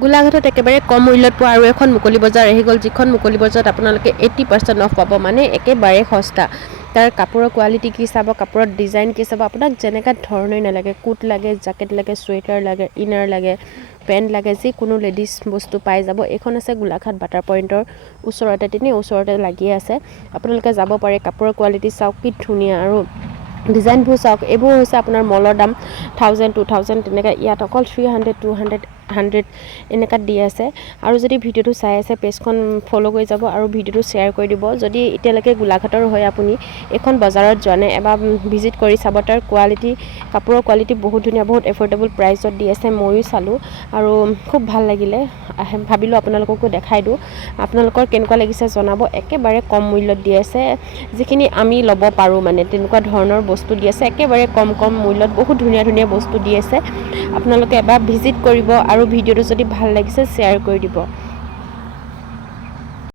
গোলাঘাটত একেবাৰে কম মূল্যত পোৱা আৰু এখন মুকলি বজাৰ আহি গ'ল, যিখন মুকলি বজাৰত আপোনালোকে 80% অফ পাব, মানে একেবাৰে সস্তা। তাৰ কাপোৰৰ কোৱালিটি কি চাব, কাপোৰৰ ডিজাইন কি চাব, আপোনাক যেনেকুৱা ধৰণেই নালাগে, কোট লাগে, জেকেট লাগে, চুৱেটাৰ লাগে, ইনাৰ লাগে, পেণ্ট লাগে, যিকোনো লেডিজ বস্তু পাই যাব। এইখন আছে গোলাঘাট বাটাৰ পইণ্টৰ ওচৰতে, ওচৰতে লাগিয়ে আছে। আপোনালোকে যাব পাৰে। কাপোৰৰ কোৱালিটি চাওক কি ধুনীয়া, আৰু ডিজাইনবোৰ চাওক। এইবোৰ হৈছে আপোনাৰ মলৰ দাম 1000 2000 তেনেকৈ, ইয়াত অকল 300 200 100 এনেকুৱাত দি আছে। আৰু যদি ভিডিঅ'টো চাই আছে, পেজখন ফ'ল' কৰি যাব আৰু ভিডিঅ'টো শ্বেয়াৰ কৰি দিব। যদি এতিয়ালৈকে গোলাঘাটৰ হয় আপুনি এইখন বজাৰত যোৱা নাই, এবাৰ ভিজিট কৰি চাব। তাৰ কোৱালিটি, কাপোৰৰ কোৱালিটি বহুত ধুনীয়া, বহুত এফৰ্ডেবল প্ৰাইচত দি আছে। ময়ো চালোঁ আৰু খুব ভাল লাগিলে, ভাবিলোঁ আপোনালোককো দেখাই দিওঁ। আপোনালোকৰ কেনেকুৱা লাগিছে জনাব। একেবাৰে কম মূল্যত দি আছে, যিখিনি আমি ল'ব পাৰোঁ, মানে তেনেকুৱা ধৰণৰ বস্তু দি আছে। একেবাৰে কম মূল্যত বহুত ধুনীয়া ধুনীয়া বস্তু দি আছে। আপোনালোকে এবাৰ ভিজিট কৰিব আৰু ভিডিঅ'টো যদি ভাল লাগিছে শ্বেয়াৰ কৰি দিব।